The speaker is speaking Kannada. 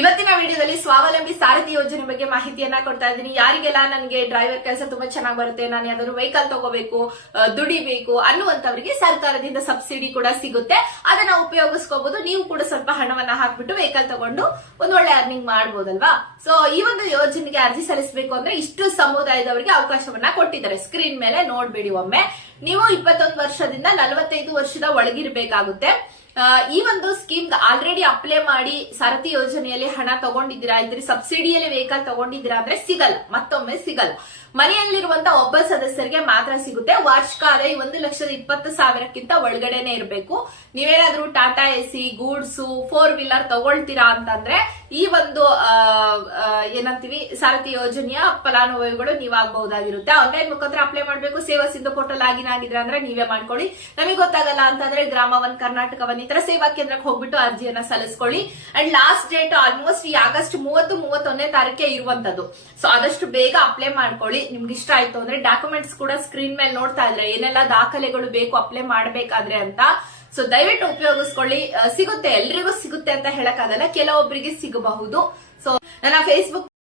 ಇವತ್ತಿನ ವಿಡಿಯೋದಲ್ಲಿ ಸ್ವಾವಲಂಬಿ ಸಾರಥಿ ಯೋಜನೆ ಬಗ್ಗೆ ಮಾಹಿತಿಯನ್ನ ಕೊಡ್ತಾ ಇದ್ದೀನಿ. ಯಾರಿಗೆಲ್ಲ ನನಗೆ ಡ್ರೈವರ್ ಕೆಲಸ ತುಂಬಾ ಚೆನ್ನಾಗಿ ಬರುತ್ತೆ, ನಾನು ಯಾವ್ದಾದ್ರು ವೆಹಿಕಲ್ ತಗೋಬೇಕು, ದುಡಿಬೇಕು ಅನ್ನುವಂತವರಿಗೆ ಸರ್ಕಾರದಿಂದ ಸಬ್ಸಿಡಿ ಕೂಡ ಸಿಗುತ್ತೆ. ಅದನ್ನ ಉಪಯೋಗಿಸ್ಕೋಬಹುದು. ನೀವು ಕೂಡ ಸ್ವಲ್ಪ ಹಣವನ್ನ ಹಾಕ್ಬಿಟ್ಟು ವೆಹಿಕಲ್ ತಗೊಂಡು ಒಂದ್ ಒಳ್ಳೆ ಅರ್ನಿಂಗ್ ಮಾಡಬಹುದಲ್ವಾ. ಸೊ ಈ ಒಂದು ಯೋಜನೆಗೆ ಅರ್ಜಿ ಸಲ್ಲಿಸಬೇಕು ಅಂದ್ರೆ ಇಷ್ಟು ಸಮುದಾಯದವರಿಗೆ ಅವಕಾಶವನ್ನ ಕೊಟ್ಟಿದ್ದಾರೆ. ಸ್ಕ್ರೀನ್ ಮೇಲೆ ನೋಡ್ಬೇಡಿ ಒಮ್ಮೆ. ನೀವು 21 ವರ್ಷದಿಂದ 45 ವರ್ಷದ ಒಳಗಿರ್ಬೇಕಾಗುತ್ತೆ. ಈ ಒಂದು ಸ್ಕೀಮ್ ಆಲ್ರೆಡಿ ಅಪ್ಲೈ ಮಾಡಿ ಸಾರಥಿ ಯೋಜನೆಯಲ್ಲಿ ಹಣ ತಗೊಂಡಿದ್ದೀರಾ, ಇದ್ರ ಸಬ್ಸಿಡಿಯಲ್ಲಿ ವೆಹಿಕಲ್ ತಗೊಂಡಿದ್ದೀರಾ ಅಂದ್ರೆ ಸಿಗಲ್ಲ, ಮತ್ತೊಮ್ಮೆ ಸಿಗಲ್ಲ. ಮನೆಯಲ್ಲಿರುವಂತ ಒಬ್ಬ ಸದಸ್ಯರಿಗೆ ಮಾತ್ರ ಸಿಗುತ್ತೆ. ವಾರ್ಷಿಕ ಆದಾಯ 1,20,000ಕ್ಕಿಂತ ಒಳಗಡೆನೆ ಇರಬೇಕು. ನೀವೇನಾದ್ರೂ ಟಾಟಾ ಎಸಿ, ಗೂಡ್ಸ್, 4 ವೀಲರ್ ತಗೊಳ್ತೀರಾ ಅಂತಂದ್ರೆ ಈ ಒಂದು ಏನಂತೀವಿ ಸಾರಥಿ ಯೋಜನೆಯ ಫಲಾನುಭವಿಗಳು ನೀವಾಗಬಹುದಾಗಿರುತ್ತೆ. ಆನ್ಲೈನ್ ಮುಖಾಂತರ ಅಪ್ಲೈ ಮಾಡಬೇಕು. ಸೇವಾ ಸಿಂಧು ಪೋರ್ಟಲ್ ಲಾಗಿನ್ ಆಗಿದ್ರೆ ಅಂದ್ರೆ ನೀವೇ ಮಾಡ್ಕೊಳ್ಳಿ. ನಮಗೆ ಗೊತ್ತಾಗಲ್ಲ ಅಂತಂದ್ರೆ ಗ್ರಾಮ ಒನ್ ಕರ್ನಾಟಕ ಒನ್ ಇತರ ಸೇವಾ ಕೇಂದ್ರಕ್ಕೆ ಹೋಗ್ಬಿಟ್ಟು ಅರ್ಜಿಯನ್ನ ಸಲ್ಲಿಸ್ಕೊಳ್ಳಿ. ಅಂಡ್ ಲಾಸ್ಟ್ ಡೇಟ್ ಆಲ್ಮೋಸ್ಟ್ ಈ ಆಗಸ್ಟ್ 30-31ನೇ ತಾರೀಕೆ ಇರುವಂತದ್ದು. ಸೊ ಆದಷ್ಟು ಬೇಗ ಅಪ್ಲೈ ಮಾಡ್ಕೊಳ್ಳಿ. ನಿಮ್ಗೆ ಇಷ್ಟ ಆಯ್ತು ಅಂದ್ರೆ ಡಾಕ್ಯುಮೆಂಟ್ಸ್ ಕೂಡ ಸ್ಕ್ರೀನ್ ಮೇಲೆ ನೋಡ್ತಾ ಇದ್ರೆ ಏನೆಲ್ಲ ದಾಖಲೆಗಳು ಬೇಕು ಅಪ್ಲೈ ಮಾಡ್ಬೇಕಾದ್ರೆ ಅಂತ. ಸೊ ದಯವಿಟ್ಟು ಉಪಯೋಗಿಸ್ಕೊಳ್ಳಿ. ಸಿಗುತ್ತೆ, ಎಲ್ರಿಗೂ ಸಿಗುತ್ತೆ ಅಂತ ಹೇಳಕ್ಕಾಗಲ್ಲ, ಕೆಲವೊಬ್ಬರಿಗೆ ಸಿಗಬಹುದು. ಸೊ ನನ್ನ ಫೇಸ್ಬುಕ್